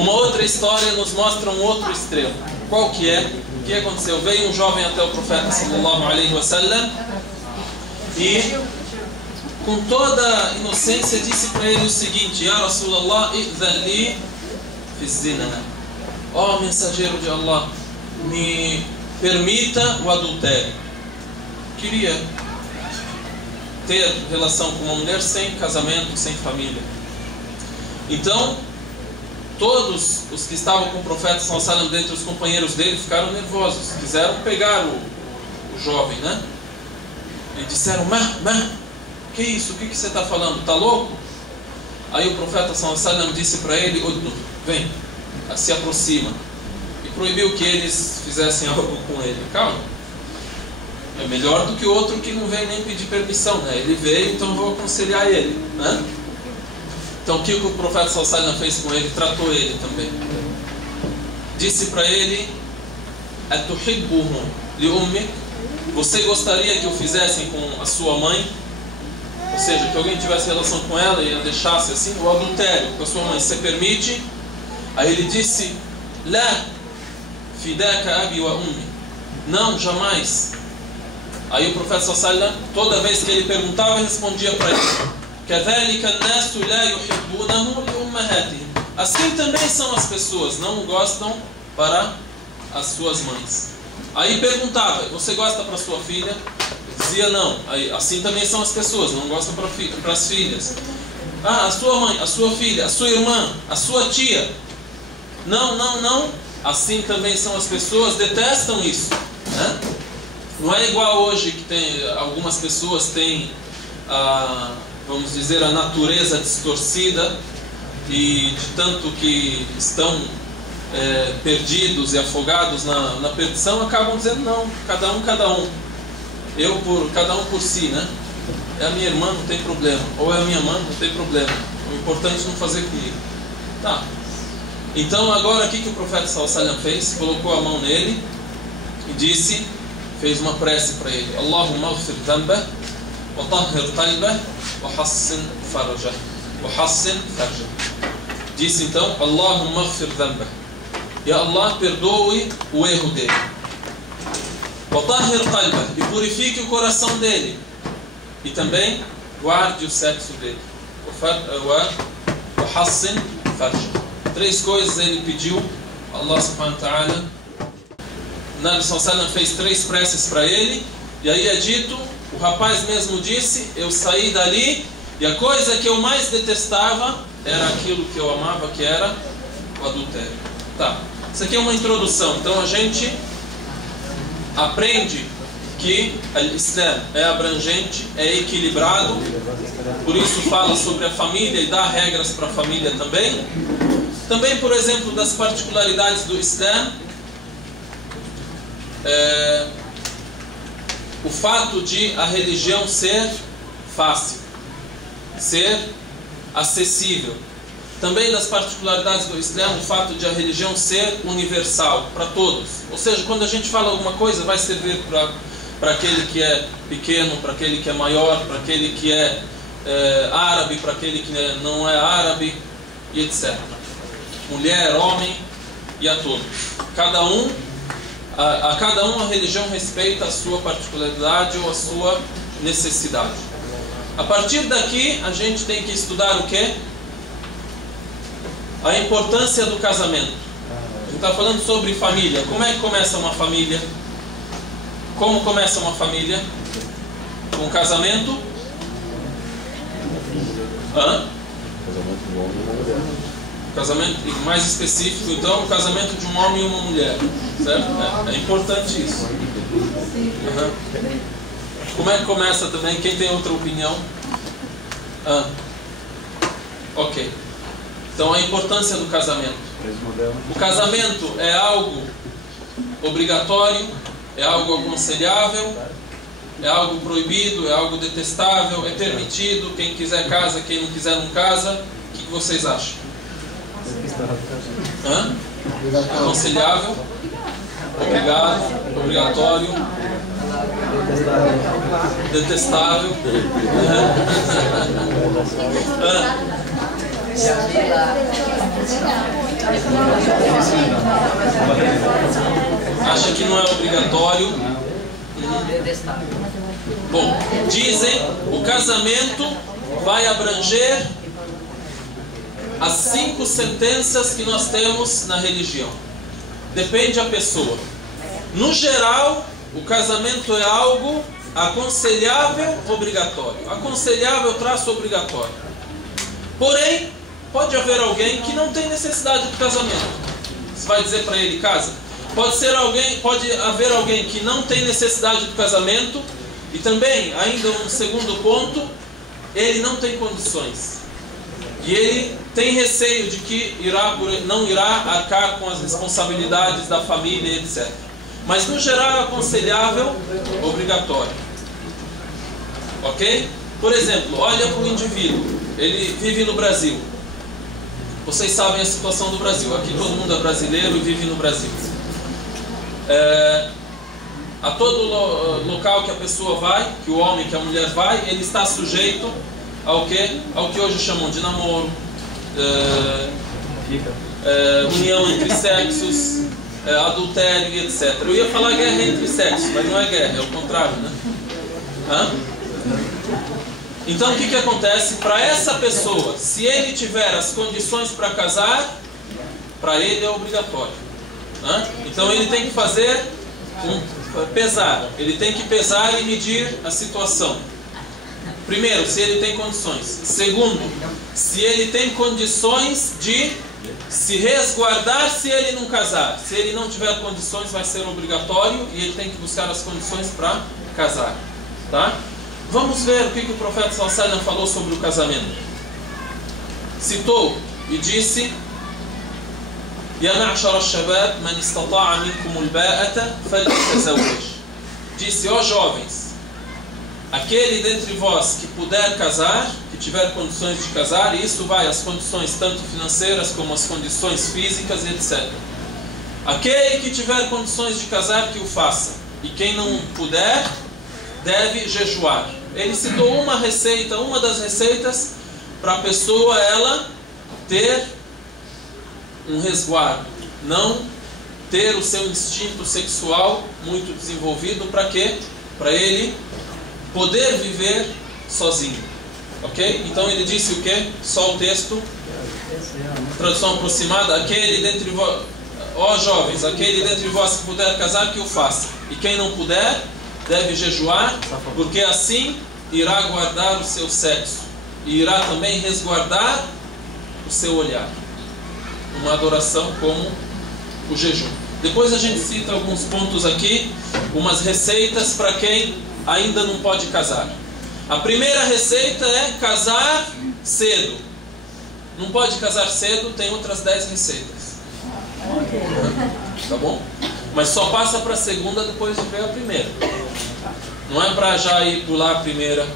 Uma outra história nos mostra um outro extremo. Qual que é? O que aconteceu? Veio um jovem até o profeta sallallahu alaihi wasallam e com toda inocência disse para ele o seguinte: Ya Rasulallah, i'dhan li fi zina. Ó mensageiro de Allah, me permita o adultério. Queria ter relação com uma mulher sem casamento, sem família. Então, todos os que estavam com o profeta sallallahu alaihi wasallam, dentre os companheiros dele, ficaram nervosos, quiseram pegar o jovem, né? E disseram: que isso? O que você está falando? Está louco? Aí o profeta sallallahu alaihi wasallam disse para ele: Udnu, vem, se aproxima. E proibiu que eles fizessem algo com ele. Calma. É melhor do que o outro que não vem nem pedir permissão, né? Ele veio, então eu vou aconselhar ele, né? Então o que o profeta sallallahu alaihi wasallam fez com ele? Tratou ele também. Disse para ele: Atuhibbuhu li ummik? Você gostaria que o fizessem com a sua mãe? Ou seja, que alguém tivesse relação com ela e a deixasse assim? O adultério com a sua mãe, você permite? Aí ele disse: La fidaka abi wa ummi. Não, jamais. Aí o profeta sallallahu alaihi wasallam, toda vez que ele perguntava, respondia para ele: Kadhalika an-nasu la yuhibbunahu li ummahatihim. Assim também são as pessoas, não gostam para as suas mães. Aí perguntava: você gosta para sua filha? Dizia: não. Aí, assim também são as pessoas, não gostam para as filhas. Ah, a sua mãe, a sua filha, a sua irmã, a sua tia. Não. Assim também são as pessoas, detestam isso, né? Não é igual hoje que tem algumas pessoas têm vamos dizer, a natureza distorcida e de tanto que estão perdidos e afogados na perdição, acabam dizendo: não, cada um, cada um por si, né? É a minha irmã, não tem problema, ou é a minha mãe, não tem problema, o importante é não fazer comigo. Tá. Então agora o que o profeta sallallahu alaihi wasallam fez? Colocou a mão nele e fez uma prece para ele: Allahumma ighfir dhanbah wa tahhir qalbah wa hassin farjah. Disse então: Allahumma ighfir dhanbah. E Allah, perdoe o erro dele. Wa tahhir qalbah, e purifique o coração dele. E também guarde o sexo dele. Wa hassin farjah. 3 coisas ele pediu a Allah subhanahu wa ta'ala. O Nabi sallallahu alaihi wasallam fez 3 preces para ele. E aí é dito, o rapaz mesmo disse: eu saí dali e a coisa que eu mais detestava era aquilo que eu amava, que era o adultério. Tá, isso aqui é uma introdução. Então a gente aprende que o Islã é abrangente, é equilibrado. Por isso fala sobre a família e dá regras para a família também. Também, por exemplo, das particularidades do Islã, o fato de a religião ser fácil, ser acessível. Também das particularidades do Islã, o fato de a religião ser universal, para todos. Ou seja, quando a gente fala alguma coisa, vai servir para aquele que é pequeno, para aquele que é maior, para aquele que é árabe, para aquele que não é árabe, e etc. Mulher, homem e a todos. A cada um a religião respeita a sua particularidade ou a sua necessidade. A partir daqui a gente tem que estudar o quê? A importância do casamento. A gente está falando sobre família. Como é que começa uma família? Como começa uma família? Com casamento? Casamento mais específico, então, o casamento de um homem e uma mulher, certo? É importante isso. Como é que começa também? Quem tem outra opinião? Ok. Então, a importância do casamento. O casamento é algo obrigatório, é algo aconselhável, é algo proibido, é algo detestável, é permitido, quem quiser casa, quem não quiser não casa. O que vocês acham? Aconselhável, obrigado, obrigatório, detestável. Acha que não é obrigatório? Bom, dizem o casamento vai abranger as 5 sentenças que nós temos na religião. Depende da pessoa. No geral, o casamento é algo aconselhável, obrigatório. Aconselhável, traço obrigatório. Porém, pode haver alguém que não tem necessidade do casamento. Você vai dizer para ele, casa? Pode haver alguém que não tem necessidade do casamento e também, ainda um segundo ponto, ele não tem condições. E ele tem receio de que não irá arcar com as responsabilidades da família, etc. Mas no geral é aconselhável, obrigatório. Ok? Por exemplo, olha para o indivíduo. Ele vive no Brasil. Vocês sabem a situação do Brasil. Aqui todo mundo é brasileiro e vive no Brasil. A todo local que a pessoa vai, que o homem, que a mulher vai, ele está sujeito ao que hoje chamam de namoro, união entre sexos, adultério e etc. Eu ia falar guerra entre sexos, mas não é guerra, é o contrário, né? Então o que acontece? Para essa pessoa, se ele tiver as condições para casar, para ele é obrigatório. Então ele tem que fazer pesar, ele tem que pesar e medir a situação. Primeiro, se ele tem condições. Segundo, se ele tem condições de se resguardar se ele não casar. Se ele não tiver condições, vai ser obrigatório e ele tem que buscar as condições para casar. Tá? Vamos ver o que o profeta sallallahu alaihi wasallam falou sobre o casamento. Citou e disse: Ya ma'shar ash-shabab man istata'a minkum al-ba'ata falyatazawwaj. Disse: ó jovens, aquele dentre vós que puder casar, que tiver condições de casar, e isso vai as condições tanto financeiras como as condições físicas, etc. Aquele que tiver condições de casar, que o faça. E quem não puder, deve jejuar. Ele citou uma receita, uma das receitas para a pessoa ela ter um resguardo, não ter o seu instinto sexual muito desenvolvido. Para quê? Para ele poder viver sozinho. Ok? Então ele disse o quê? Só o texto, tradução aproximada: aquele dentre vós, ó jovens, aquele dentre vós que puder casar, que o faça. E quem não puder, deve jejuar, porque assim irá guardar o seu sexo e irá também resguardar o seu olhar. Uma adoração como o jejum. Depois a gente cita alguns pontos aqui, umas receitas para quem ainda não pode casar. A primeira receita é casar cedo. Não pode casar cedo, tem outras 10 receitas. Tá bom? Mas só passa para a segunda depois de ver a primeira. Não é para já ir pular a primeira.